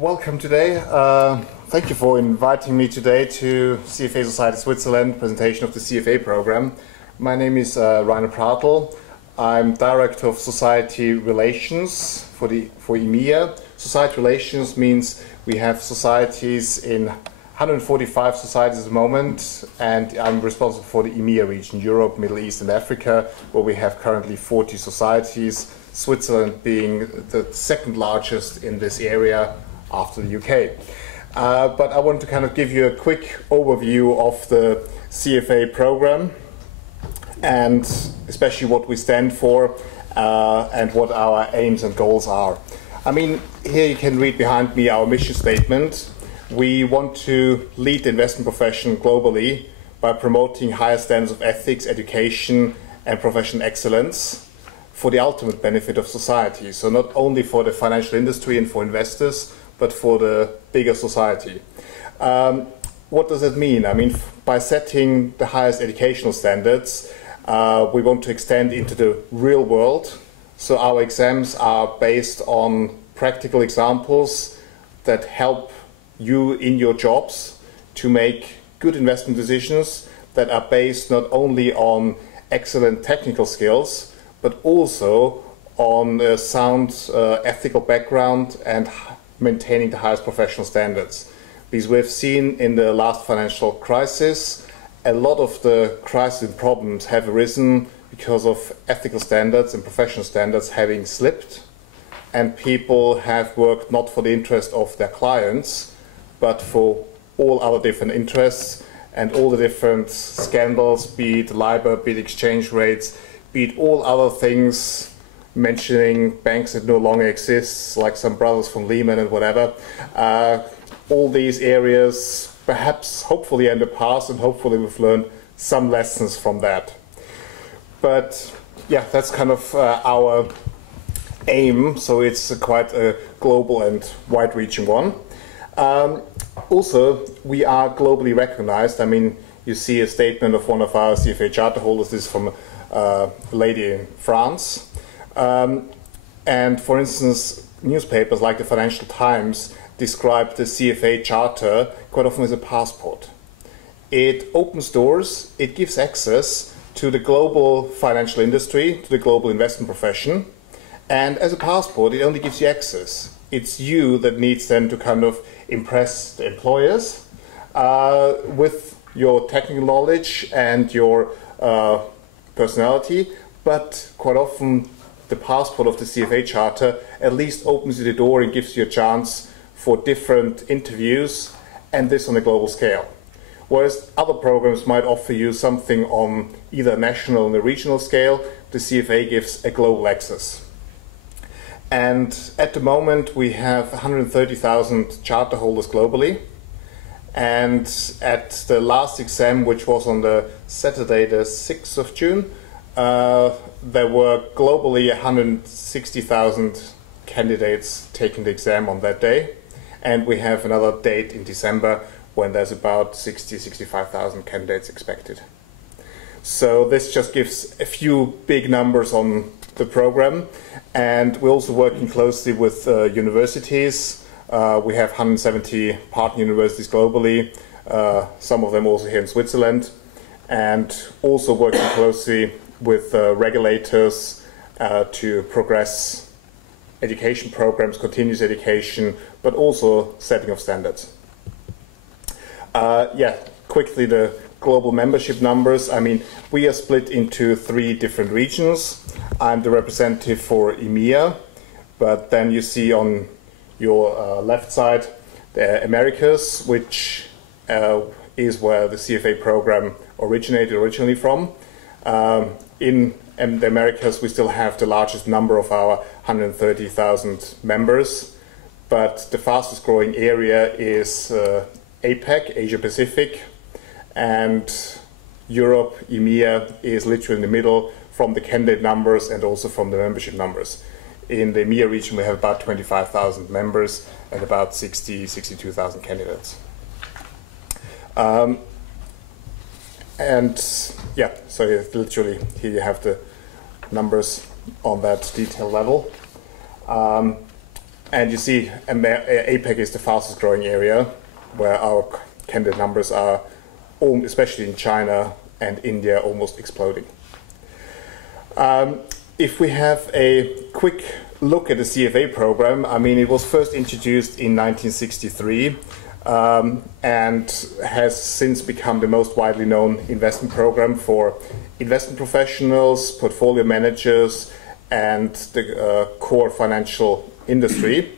Welcome today. Thank you for inviting me today to CFA Society Switzerland presentation of the CFA program. My name is Rainer Pratl. I'm Director of Society Relations for EMEA. Society Relations means we have societies in 145 societies at the moment, and I'm responsible for the EMEA region, Europe, Middle East and Africa, where we have currently 40 societies, Switzerland being the second largest in this area after the UK. But I want to kind of give you a quick overview of the CFA program and especially what we stand for and what our aims and goals are. I mean, here you can read behind me our mission statement. We want to lead the investment profession globally by promoting higher standards of ethics, education and professional excellence for the ultimate benefit of society. So not only for the financial industry and for investors, but for the bigger society. What does that mean? I mean, by setting the highest educational standards, we want to extend into the real world. So our exams are based on practical examples that help you in your jobs to make good investment decisions that are based not only on excellent technical skills, but also on a sound ethical background and maintaining the highest professional standards. Because we've seen in the last financial crisis, a lot of the crisis and problems have arisen because of ethical standards and professional standards having slipped, and people have worked not for the interest of their clients, but for all other different interests and all the different scandals, be it LIBOR, be it exchange rates, be it all other things, mentioning banks that no longer exist, like some brothers from Lehman and whatever. All these areas, perhaps, hopefully in the past, and hopefully we've learned some lessons from that. But yeah, that's kind of our aim, so it's quite a global and wide-reaching one. Also, we are globally recognized. I mean, you see a statement of one of our CFA charter holders. This is from a lady in France. And for instance, newspapers like the Financial Times describe the CFA charter quite often as a passport. It opens doors, it gives access to the global financial industry, to the global investment profession, and as a passport it only gives you access. It's you that needs then to kind of impress the employers with your technical knowledge and your personality, but quite often the passport of the CFA charter at least opens you the door and gives you a chance for different interviews, and this on a global scale. Whereas other programs might offer you something on either national or regional scale, the CFA gives a global access. And at the moment we have 130,000 charter holders globally, and at the last exam, which was on the Saturday the 6th of June, there were globally 160,000 candidates taking the exam on that day, and we have another date in December when there's about 65,000 candidates expected. So this just gives a few big numbers on the program, and we're also working closely with universities. We have 170 partner universities globally, some of them also here in Switzerland, and also working closely with regulators to progress education programs, continuous education, but also setting of standards. Yeah, quickly the global membership numbers. I mean, we are split into 3 different regions. I'm the representative for EMEA, but then you see on your left side the Americas, which is where the CFA program originated originally from. In the Americas, we still have the largest number of our 130,000 members, but the fastest growing area is APAC, Asia Pacific, and Europe, EMEA, is literally in the middle from the candidate numbers and also from the membership numbers. In the EMEA region, we have about 25,000 members and about 62,000 candidates. And yeah, so literally here you have the numbers on that detail level. And you see APAC is the fastest growing area, where our candidate numbers are, especially in China and India, almost exploding. If we have a quick look at the CFA program, I mean, it was first introduced in 1963 and has since become the most widely known investment program for investment professionals, portfolio managers, and the core financial industry.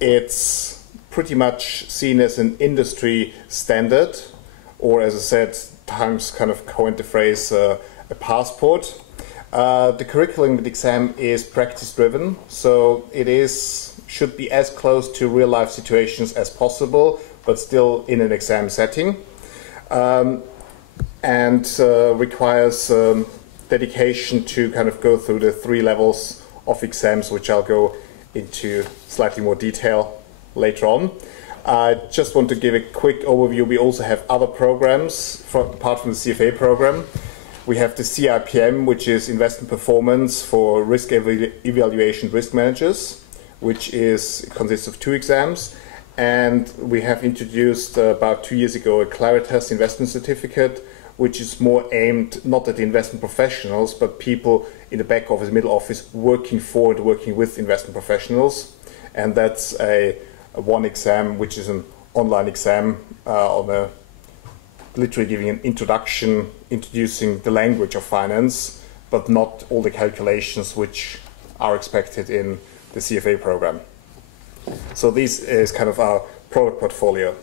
It's pretty much seen as an industry standard, or as I said, Times kind of coined the phrase a passport. The curriculum with the exam is practice-driven, so it should be as close to real-life situations as possible, but still in an exam setting, and requires dedication to kind of go through the 3 levels of exams, which I'll go into slightly more detail later on. I just want to give a quick overview. We also have other programs apart from the CFA program. We have the CIPM, which is investment performance for risk evaluation risk managers, which consists of 2 exams. And we have introduced about 2 years ago a Claritas investment certificate, which is more aimed not at the investment professionals, but people in the back office, middle office, working with investment professionals. And that's a one exam, which is an online exam literally giving an introduction, introducing the language of finance, but not all the calculations which are expected in the CFA program. So this is kind of our product portfolio.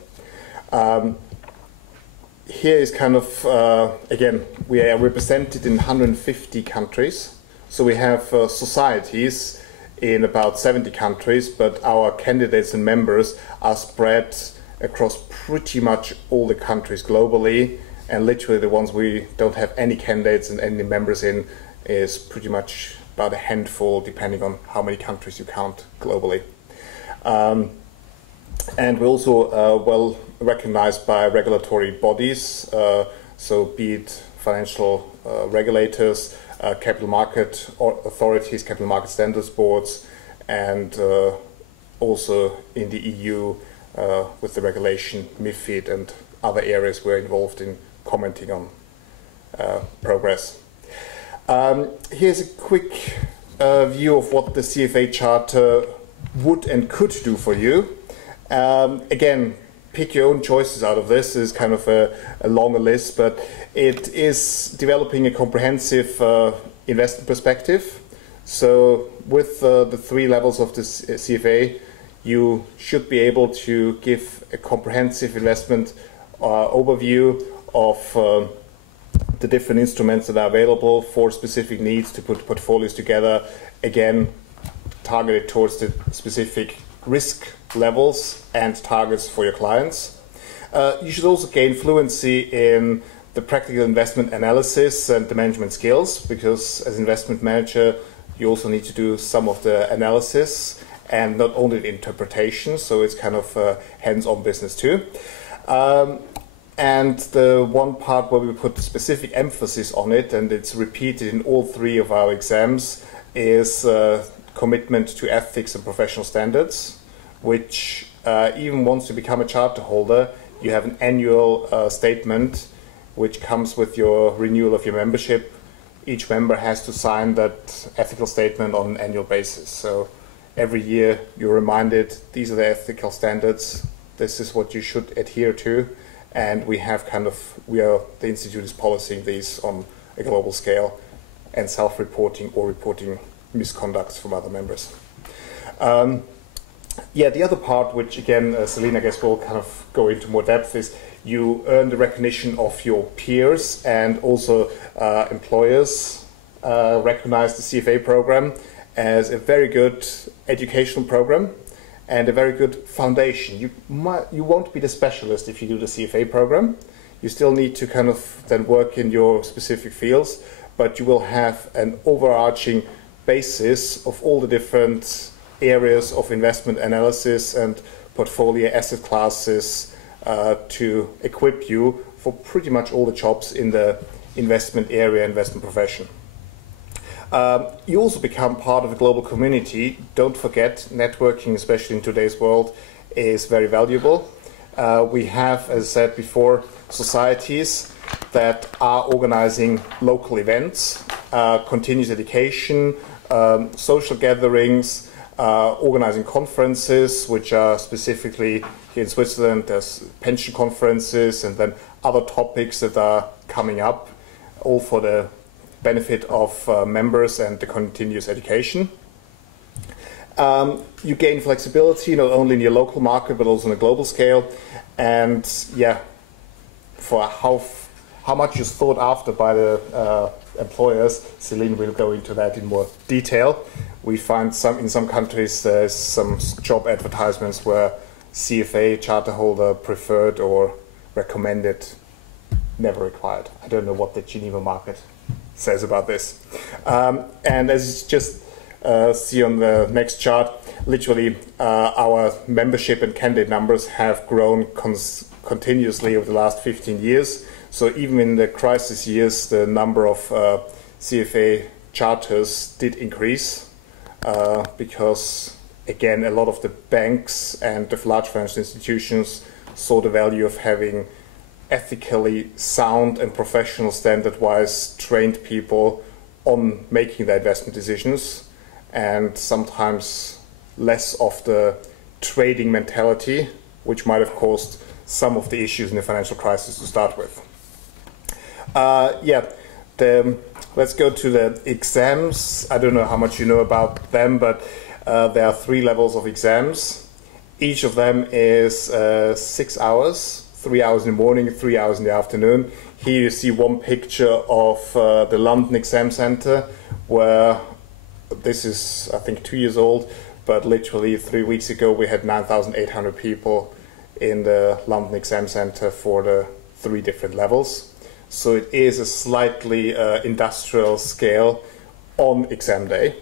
Here is kind of, again, we are represented in 150 countries. So we have societies in about 70 countries, but our candidates and members are spread across pretty much all the countries globally, and literally the ones we don't have any candidates and any members in is pretty much about a handful, depending on how many countries you count globally. And we're also well recognized by regulatory bodies, so be it financial regulators, capital market authorities, capital market standards boards, and also in the EU with the regulation MiFID and other areas we're involved in commenting on progress. Here's a quick view of what the CFA Charter would and could do for you. Again, pick your own choices out of this. This is kind of a longer list, but it is developing a comprehensive investment perspective. So with the 3 levels of the CFA, you should be able to give a comprehensive investment overview of the different instruments that are available for specific needs to put portfolios together, again, targeted towards the specific risk levels and targets for your clients. You should also gain fluency in the practical investment analysis and the management skills, because as investment manager, you also need to do some of the analysis and not only the interpretation, so it's kind of hands-on business too. And the one part where we put specific emphasis on it, and it's repeated in all 3 of our exams, is commitment to ethics and professional standards, which even once you become a charter holder, you have an annual statement which comes with your renewal of your membership. Each member has to sign that ethical statement on an annual basis. So every year you're reminded, these are the ethical standards, this is what you should adhere to, and we have the Institute is policing these on a global scale and self-reporting or reporting misconducts from other members. Yeah, the other part, which again, Celine, I guess will kind of go into more depth, is you earn the recognition of your peers, and also employers recognize the CFA program as a very good educational program and a very good foundation. You won't be the specialist if you do the CFA program. You still need to kind of then work in your specific fields, but you will have an overarching basis of all the different areas of investment analysis and portfolio asset classes to equip you for pretty much all the jobs in the investment area, investment profession. You also become part of a global community. Don't forget, networking, especially in today's world, is very valuable. We have, as I said before, societies that are organizing local events, continuous education, social gatherings, organizing conferences, which are specifically here in Switzerland. There's pension conferences and then other topics that are coming up, all for the benefit of members and the continuous education. You gain flexibility not only in your local market but also on a global scale, and yeah, for how much is thought after by the employers, Celine will go into that in more detail. We find in some countries there's some job advertisements where CFA charter holder preferred or recommended, never required. I don't know what the Geneva market says about this. And as you just see on the next chart, literally our membership and candidate numbers have grown continuously over the last 15 years. So even in the crisis years, the number of CFA charters did increase because, again, a lot of the banks and the large financial institutions saw the value of having ethically sound and professional, standard-wise trained people on making their investment decisions, and sometimes less of the trading mentality, which might have caused some of the issues in the financial crisis to start with. Let's go to the exams. I don't know how much you know about them, but there are 3 levels of exams. Each of them is 6 hours, 3 hours in the morning, 3 hours in the afternoon. Here you see one picture of the London Exam Centre, where this is, I think, 2 years old, but literally 3 weeks ago we had 9,800 people in the London Exam Centre for the 3 different levels. So it is a slightly industrial scale on exam day.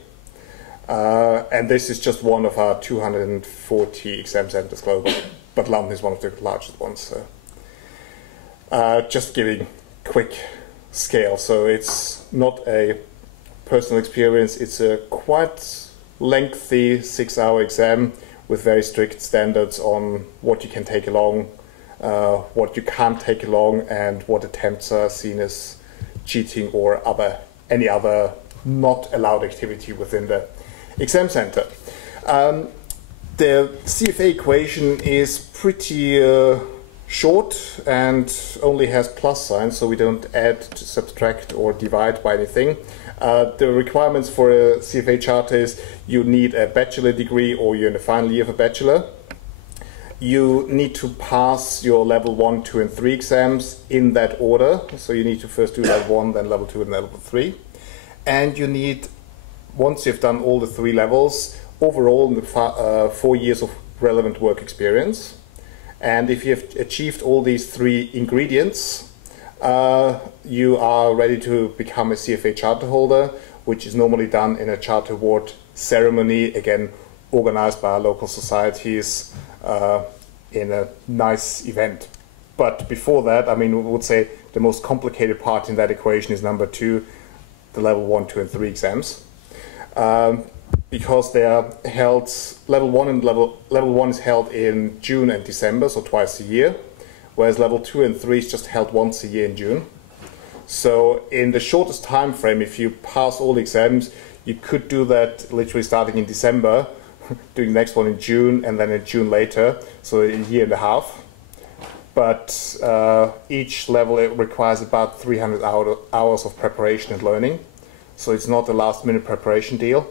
And this is just one of our 240 exam centres globally, but London is one of the largest ones. So. Just giving quick scale. So it's not a personal experience, it's a quite lengthy 6-hour exam with very strict standards on what you can take along, what you can't take along, and what attempts are seen as cheating or any other not allowed activity within the exam center. The CFA equation is pretty short and only has plus signs, so we don't add, subtract, or divide by anything. The requirements for a CFA charter is you need a bachelor degree or you're in the final year of a bachelor. You need to pass your level 1, 2, and 3 exams in that order. So you need to first do level 1, then level 2, and level 3. And you need, once you've done all the 3 levels, overall 4 years of relevant work experience. And if you have achieved all these 3 ingredients, you are ready to become a CFA charter holder, which is normally done in a charter award ceremony, again organized by our local societies in a nice event. But before that, I mean, we would say the most complicated part in that equation is number 2, the level 1, 2, and 3 exams. Because they are held, level 1 is held in June and December, so twice a year, whereas level 2 and 3 is just held once a year in June. So in the shortest time frame, if you pass all the exams, you could do that literally starting in December, doing the next one in June, and then in June later, so a year and a half. But each level, it requires about 300 hours of preparation and learning. So it's not a last-minute preparation deal.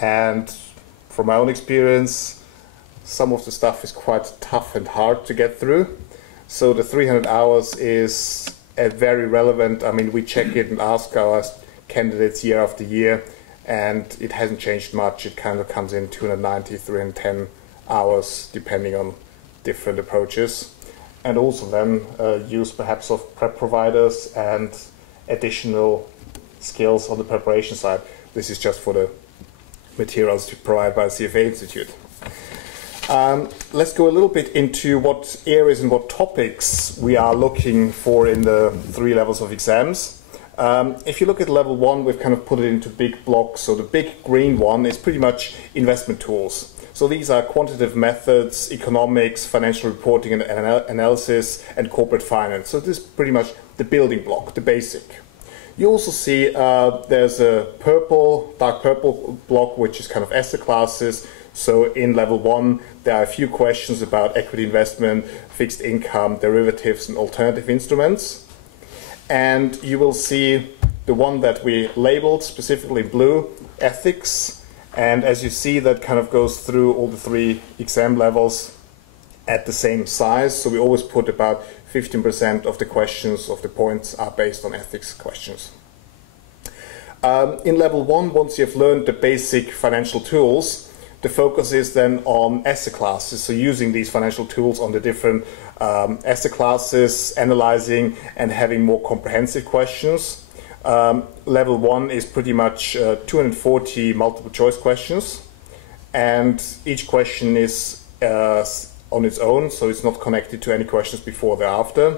And from my own experience, some of the stuff is quite tough and hard to get through. So the 300 hours is a very relevant, I mean, we check it and ask our candidates year after year, and it hasn't changed much. It kind of comes in 290, 310 hours, depending on different approaches. And also then use perhaps of prep providers and additional skills on the preparation side. This is just for the materials provided by the CFA Institute. Let's go a little bit into what areas and what topics we are looking for in the 3 levels of exams. If you look at level 1, we've kind of put it into big blocks. So the big green one is pretty much investment tools. So these are quantitative methods, economics, financial reporting and analysis, and corporate finance. So this is pretty much the building block, the basic. You also see there's a dark purple block, which is kind of asset classes. So in level 1, there are a few questions about equity investment, fixed income, derivatives, and alternative instruments. And you will see the one that we labeled specifically blue, ethics. And as you see, that kind of goes through all the 3 exam levels at the same size. So we always put about 15% of the questions, of the points, are based on ethics questions. In level 1, once you've learned the basic financial tools, the focus is then on asset classes. So using these financial tools on the different asset classes, analyzing and having more comprehensive questions. Level 1 is pretty much 240 multiple choice questions, and each question is on its own, so it's not connected to any questions before or thereafter.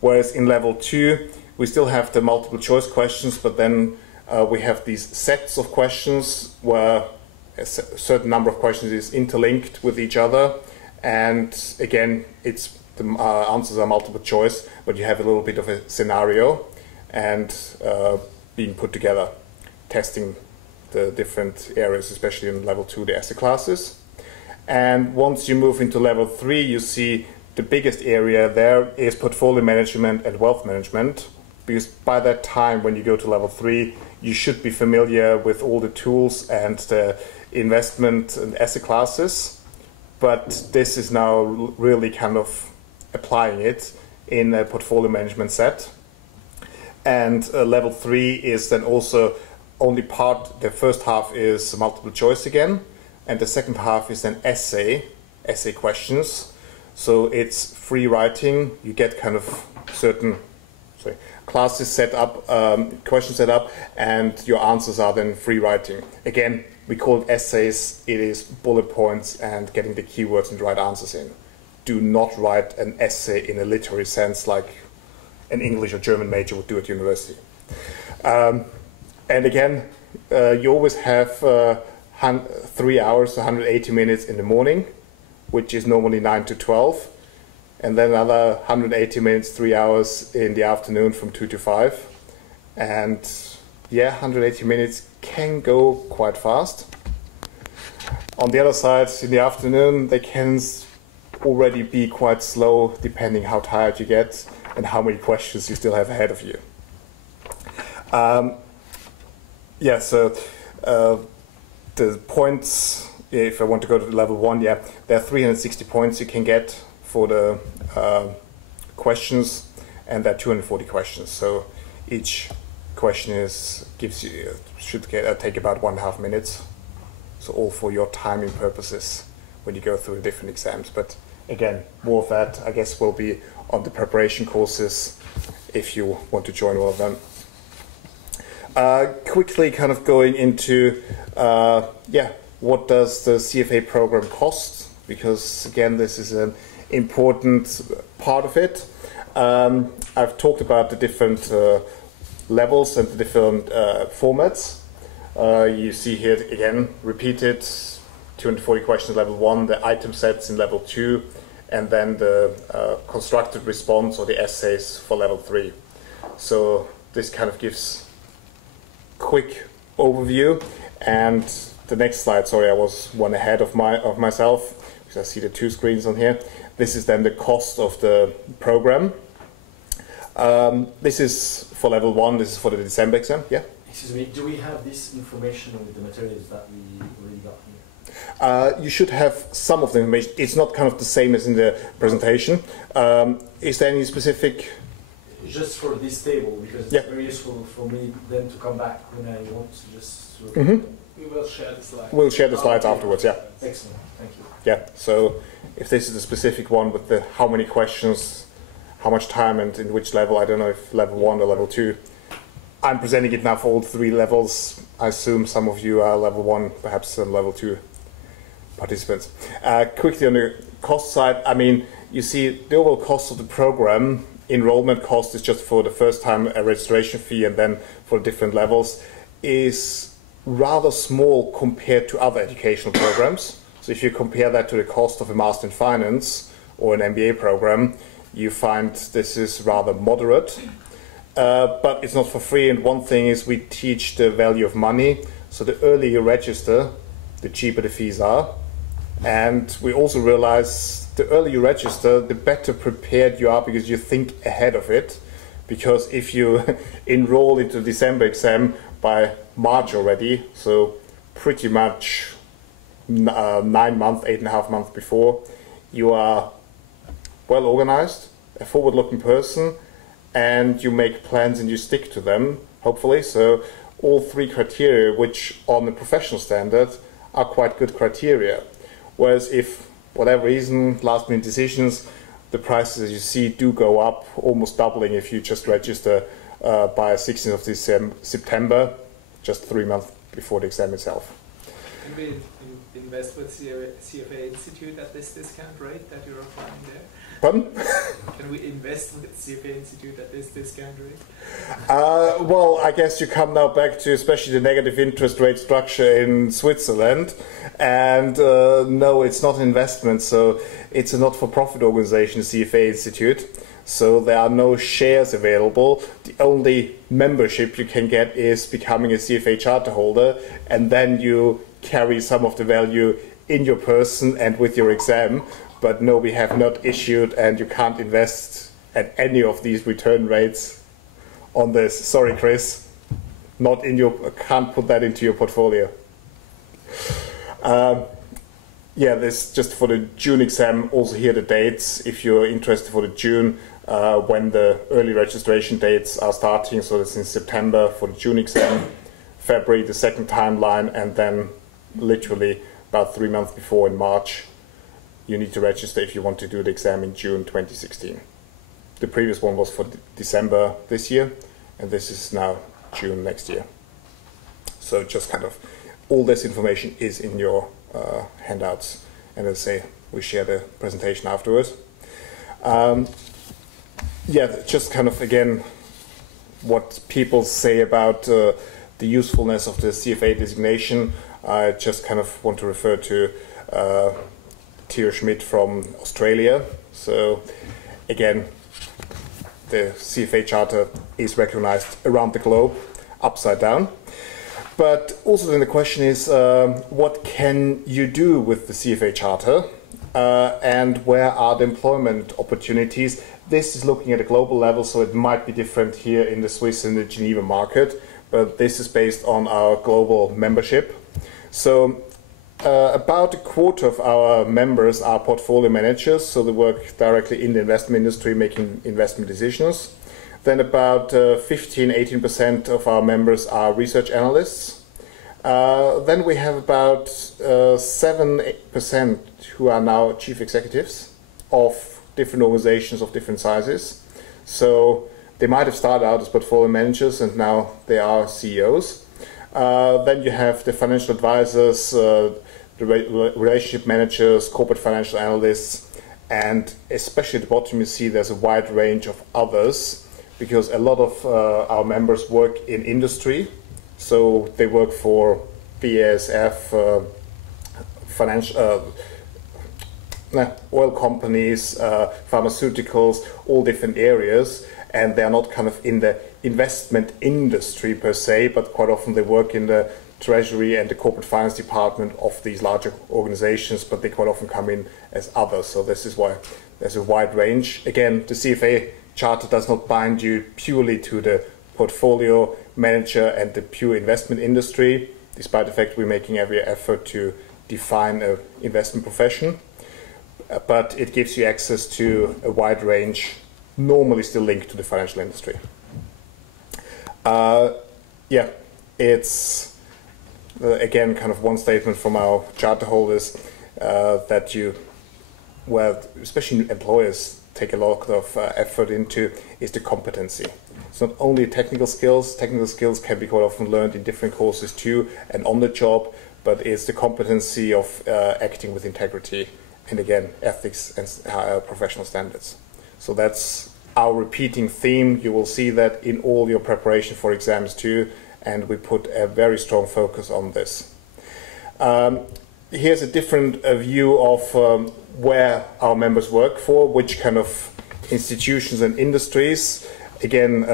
Whereas in level 2, we still have the multiple choice questions, but then we have these sets of questions where a certain number of questions is interlinked with each other, and again, the answers are multiple choice, but you have a little bit of a scenario and being put together, testing the different areas, especially in level 2, the asset classes. And once you move into level 3, you see the biggest area there is portfolio management and wealth management, because by that time, when you go to level 3, you should be familiar with all the tools and the investment and asset classes, but this is now really kind of applying it in a portfolio management set. And level 3 is then also only the first half is multiple choice again, and the second half is then essay questions. So it's free writing. You get kind of certain classes set up, questions set up, and your answers are then free writing. Again, we call it essays. It is bullet points and getting the keywords and the right answers in. Do not write an essay in a literary sense like an English or German major would do at university. And again, you always have 3 hours, 180 minutes in the morning, which is normally 9 to 12, and then another 180 minutes, 3 hours in the afternoon from 2 to 5. And yeah, 180 minutes can go quite fast. On the other side, in the afternoon, they can already be quite slow, depending how tired you get and how many questions you still have ahead of you. The points, if I want to go to level 1, there are 360 points you can get for the questions, and there are 240 questions. So each question should take about 1.5 minutes. So all for your timing purposes when you go through the different exams. But again, more of that, I guess, will be on the preparation courses if you want to join one of them. Quickly kind of going into, what does the CFA program cost? Because again, this is an important part of it. I've talked about the different levels and the different formats. You see here again, repeated, 240 questions level 1, the item sets in level 2, and then the constructed response or the essays for level 3. So this kind of gives quick overview. And the next slide, sorry, I was one ahead of myself because I see the 2 screens on here. This is then the cost of the program. This is for level 1, this is for the December exam, yeah? Excuse me, do we have this information with the materials that we already got here? You should have some of the information. It's not kind of the same as in the presentation. Is there any specific? Just for this table, because it's very useful for me then to come back when I want to just... We will share the slides. We'll share the slides afterwards, yeah. Excellent, thank you. Yeah, so if this is a specific one with the how many questions, how much time and in which level, I don't know if level 1 or level 2. I'm presenting it now for all 3 levels. I assume some of you are level 1, perhaps some level 2 participants. Quickly on the cost side, I mean, you see the overall cost of the program enrollment cost is just for the first time a registration fee and then for different levels, is rather small compared to other educational programs. So if you compare that to the cost of a Master in Finance or an MBA program, you find this is rather moderate. But it's not for free, and one thing is we teach the value of money. So the earlier you register, the cheaper the fees are. And we also realize the earlier you register, the better prepared you are because you think ahead of it. Because if you enroll into the December exam by March already, so pretty much 9 months, 8.5 months before, you are well organized, a forward-looking person, and you make plans and you stick to them, hopefully. So all 3 criteria, which on the professional standard are quite good criteria. Whereas if, whatever reason, last-minute decisions, the prices as you see do go up, almost doubling if you just register by 16th of September, just 3 months before the exam itself. Can we invest with CFA Institute at this discount rate that you're applying there? Pardon? Can we invest with CFA Institute at this discount rate? Well, I guess you come now back to especially the negative interest rate structure in Switzerland. And no, it's not an investment. So it's a not-for-profit organization, CFA Institute. So there are no shares available. The only membership you can get is becoming a CFA charter holder. And then you carry some of the value in your person and with your exam. But no, we have not issued, and you can't invest at any of these return rates on this. Sorry, Chris, not in your. Can't put that into your portfolio. Yeah, this just for the June exam. Also here the dates, if you're interested for the June, when the early registration dates are starting. So that's in September for the June exam, February the second timeline, and then literally about 3 months before in March. You need to register if you want to do the exam in June 2016. The previous one was for December this year, and this is now June next year. So just kind of all this information is in your handouts, and as I say, we share the presentation afterwards. Yeah, just kind of again what people say about the usefulness of the CFA designation. I just kind of want to refer to Theo Schmidt from Australia. So again, the CFA Charter is recognized around the globe, upside down. But also then the question is, what can you do with the CFA Charter and where are the employment opportunities? This is looking at a global level, so it might be different here in the Swiss and the Geneva market, but this is based on our global membership. So about a quarter of our members are portfolio managers, so they work directly in the investment industry making investment decisions. Then about 15–18% of our members are research analysts. Then we have about 7% who are now chief executives of different organizations of different sizes. So they might have started out as portfolio managers and now they are CEOs. Then you have the financial advisors, the relationship managers, corporate financial analysts, and especially at the bottom you see there's a wide range of others, because a lot of our members work in industry. So they work for BASF, oil companies, pharmaceuticals, all different areas, and they're not kind of in the investment industry per se, but quite often they work in the treasury and the corporate finance department of these larger organizations, but they quite often come in as others. So this is why there's a wide range. Again, the CFA Charter does not bind you purely to the portfolio manager and the pure investment industry, despite the fact we're making every effort to define an investment profession. But it gives you access to a wide range, normally still linked to the financial industry. Yeah, it's again kind of one statement from our charter holders that where especially employers take a lot of effort into is the competency. It's not only technical skills can be quite often learned in different courses too and on the job, but it's the competency of acting with integrity and again ethics and professional standards. So that's our repeating theme. You will see that in all your preparation for exams too, and we put a very strong focus on this. Here's a different view of where our members work for, which kind of institutions and industries. Again,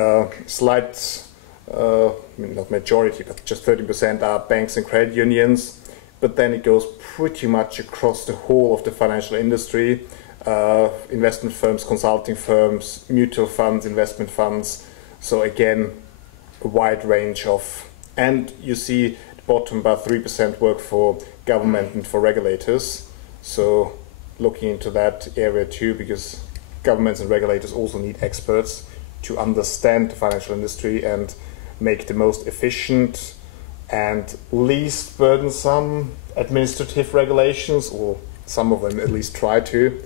slight, not majority, but just 30% are banks and credit unions. But then it goes pretty much across the whole of the financial industry. Investment firms, consulting firms, mutual funds, investment funds. So again, a wide range of, and you see at the bottom about 3% work for government and for regulators. So looking into that area too, because governments and regulators also need experts to understand the financial industry and make the most efficient and least burdensome administrative regulations, or some of them at least try to.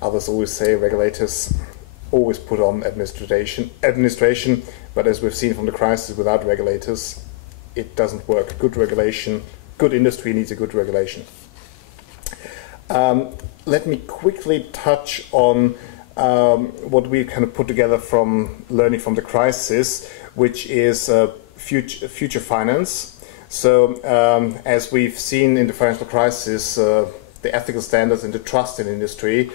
Others always say regulators always put on administration, but as we've seen from the crisis, without regulators, it doesn't work. Good regulation, good industry needs a good regulation. Let me quickly touch on what we kind of put together from learning from the crisis, which is future finance. So as we've seen in the financial crisis, the ethical standards and the trust in industry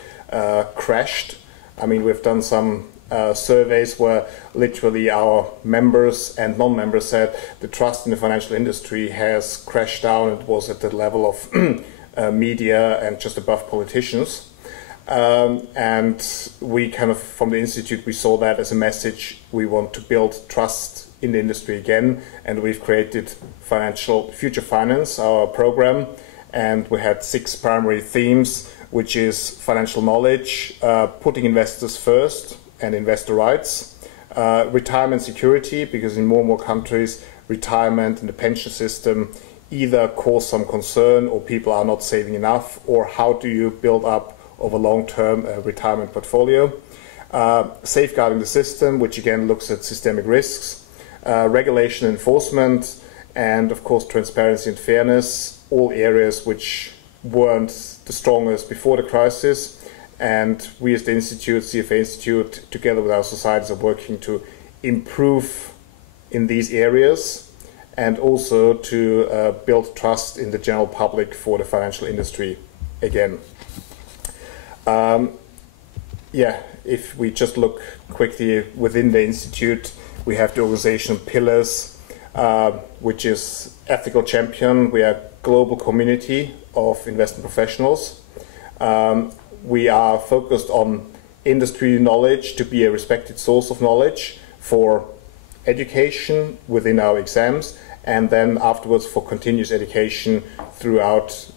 crashed. I mean, we've done some surveys where literally our members and non-members said the trust in the financial industry has crashed down. It was at the level of media and just above politicians. And we kind of, from the Institute, we saw that as a message. We want to build trust in the industry again, and we've created Future Finance, our program, and we had 6 primary themes, which is financial knowledge, putting investors first and investor rights, retirement security, because in more and more countries, retirement and the pension system either cause some concern or people are not saving enough, or how do you build up over long-term retirement portfolio. Safeguarding the system, which again looks at systemic risks, regulation and enforcement, and of course transparency and fairness, all areas which weren't the strongest before the crisis. And we as the Institute, CFA Institute, together with our societies, are working to improve in these areas and also to build trust in the general public for the financial industry again. Yeah, if we just look quickly within the Institute, we have the organizational pillars, which is ethical champion. We are a global community of investment professionals. We are focused on industry knowledge to be a respected source of knowledge for education within our exams, and then afterwards for continuous education throughout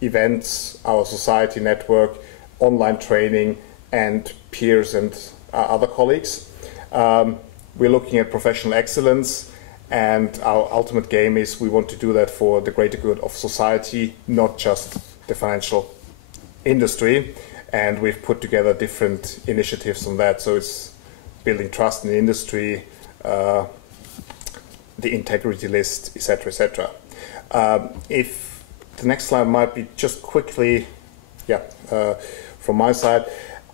events, our society network, online training, and peers and other colleagues. We're looking at professional excellence, and our ultimate game is we want to do that for the greater good of society, not just the financial industry. And we've put together different initiatives on that. So it's building trust in the industry, the integrity list, etc., etc. If the next slide might be just quickly, from my side,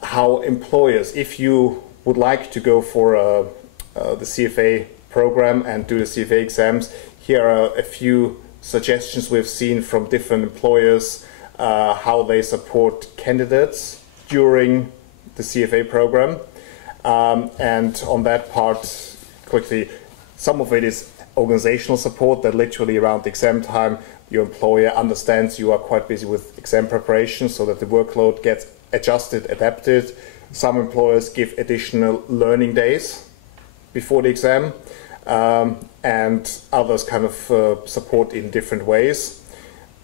how employers, if you would like to go for the CFA program and do the CFA exams, here are a few suggestions we've seen from different employers, how they support candidates during the CFA program. And on that part, quickly, some of it is organizational support, that literally around the exam time, your employer understands you are quite busy with exam preparation so that the workload gets adjusted, adapted. Some employers give additional learning days before the exam, and others kind of support in different ways.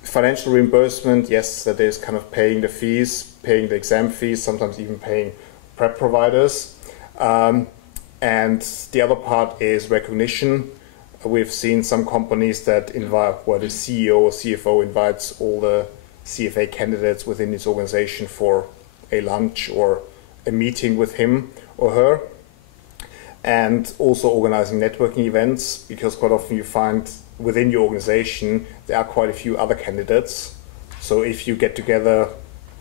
Financial reimbursement, yes, that is kind of paying the fees, paying the exam fees, sometimes even paying prep providers. And the other part is recognition. We've seen some companies that invite, where the CEO or CFO invites all the CFA candidates within his organization for a lunch or a meeting with him or her. And also organizing networking events, because quite often you find within your organization there are quite a few other candidates. So if you get together,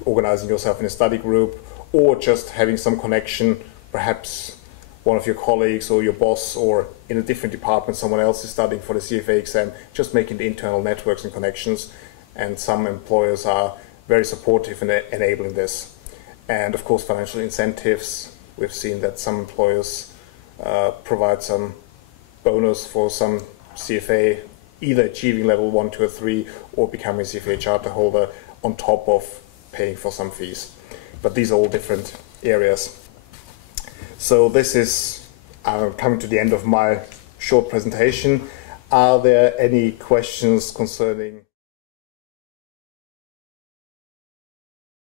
organizing yourself in a study group, or just having some connection perhaps one of your colleagues or your boss, or in a different department someone else is studying for the CFA exam, just making the internal networks and connections. And some employers are very supportive in enabling this. And of course, financial incentives. We've seen that some employers provide some bonus for some CFA, either achieving level 1, 2, or 3, or becoming a CFA charter holder on top of paying for some fees. But these are all different areas. So this is coming to the end of my short presentation. Are there any questions concerning